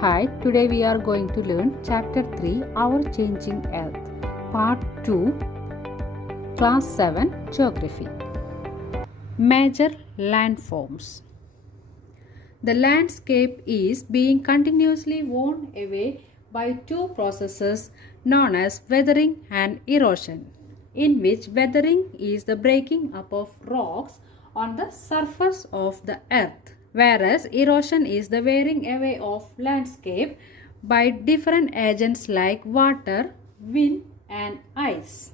Hi, today we are going to learn Chapter 3 Our Changing Earth, Part 2, Class 7 Geography. Major landforms. The landscape is being continuously worn away by two processes known as weathering and erosion, in which weathering is the breaking up of rocks on the surface of the earth, whereas erosion is the wearing away of landscape by different agents like water, wind, and ice.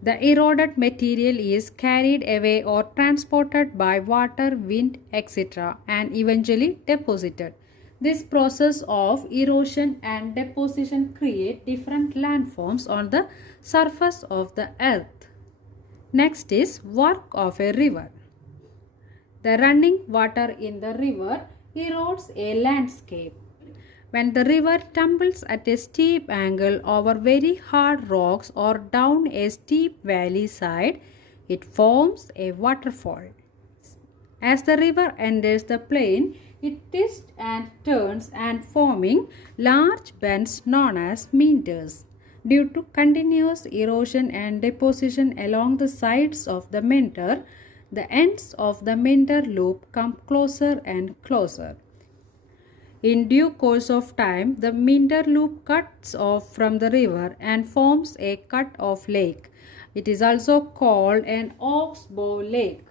The eroded material is carried away or transported by water, wind, etc. and eventually deposited. This process of erosion and deposition create different landforms on the surface of the earth. Next is work of a river. The running water in the river erodes a landscape. When the river tumbles at a steep angle over very hard rocks or down a steep valley side, it forms a waterfall. As the river enters the plain, it twists and turns and forming large bends known as meanders. Due to continuous erosion and deposition along the sides of the meander, the ends of the meander loop come closer and closer. In due course of time, the meander loop cuts off from the river and forms a cut-off lake. It is also called an oxbow lake.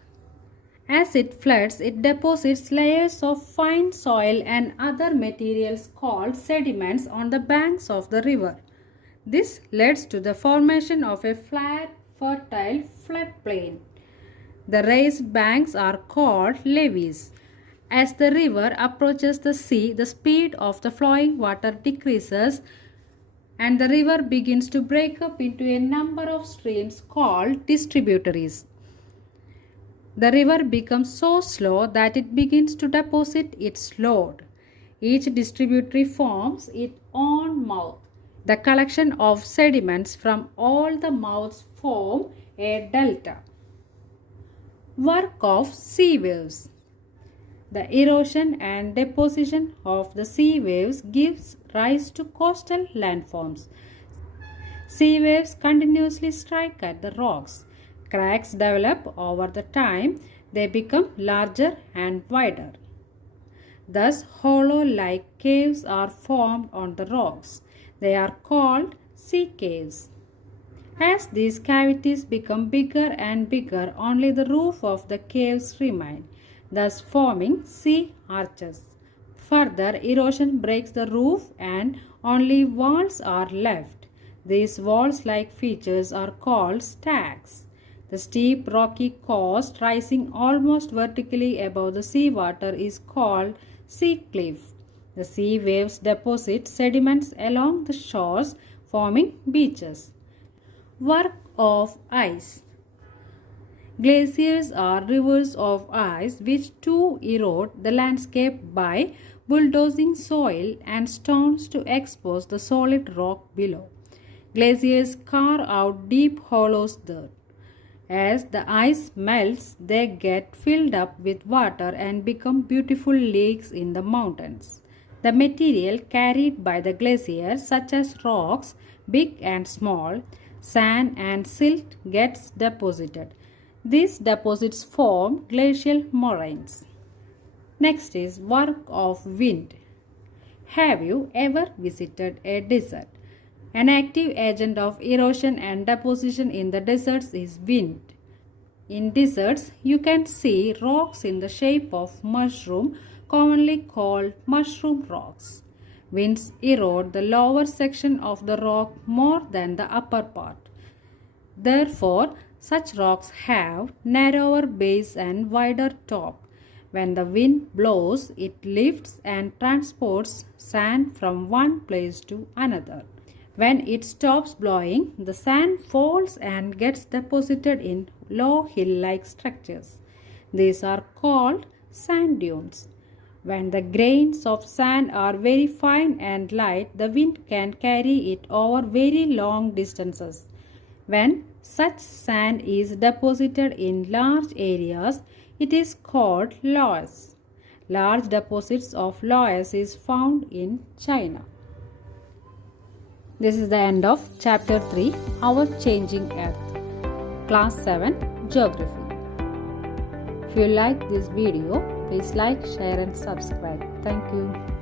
As it floods, it deposits layers of fine soil and other materials called sediments on the banks of the river. This leads to the formation of a flat, fertile floodplain. The raised banks are called levees. As the river approaches the sea, the speed of the flowing water decreases and the river begins to break up into a number of streams called distributaries. The river becomes so slow that it begins to deposit its load. Each distributary forms its own mouth. The collection of sediments from all the mouths form a delta. Work of sea waves. The erosion and deposition of the sea waves gives rise to coastal landforms. Sea waves continuously strike at the rocks. Cracks develop over the time. They become larger and wider. Thus, hollow-like caves are formed on the rocks. They are called sea caves. As these cavities become bigger and bigger, only the roof of the caves remain, thus forming sea arches. Further, erosion breaks the roof and only walls are left. These walls-like features are called stacks. The steep rocky coast rising almost vertically above the seawater is called sea cliff. The sea waves deposit sediments along the shores, forming beaches. Work of ice. Glaciers are rivers of ice which too erode the landscape by bulldozing soil and stones to expose the solid rock below. Glaciers carve out deep hollows there. As the ice melts, they get filled up with water and become beautiful lakes in the mountains. The material carried by the glacier, such as rocks, big and small, sand and silt, gets deposited. These deposits form glacial moraines. Next is work of wind. Have you ever visited a desert? An active agent of erosion and deposition in the deserts is wind. In deserts, you can see rocks in the shape of mushroom, commonly called mushroom rocks. Winds erode the lower section of the rock more than the upper part. Therefore, such rocks have narrower base and wider top. When the wind blows, it lifts and transports sand from one place to another. When it stops blowing, the sand falls and gets deposited in low hill-like structures. These are called sand dunes. When the grains of sand are very fine and light, the wind can carry it over very long distances. When such sand is deposited in large areas, it is called loess. Large deposits of loess is found in China. This is the end of Chapter 3, Our Changing Earth, Class 7, Geography. If you like this video, please like, share and subscribe. Thank you.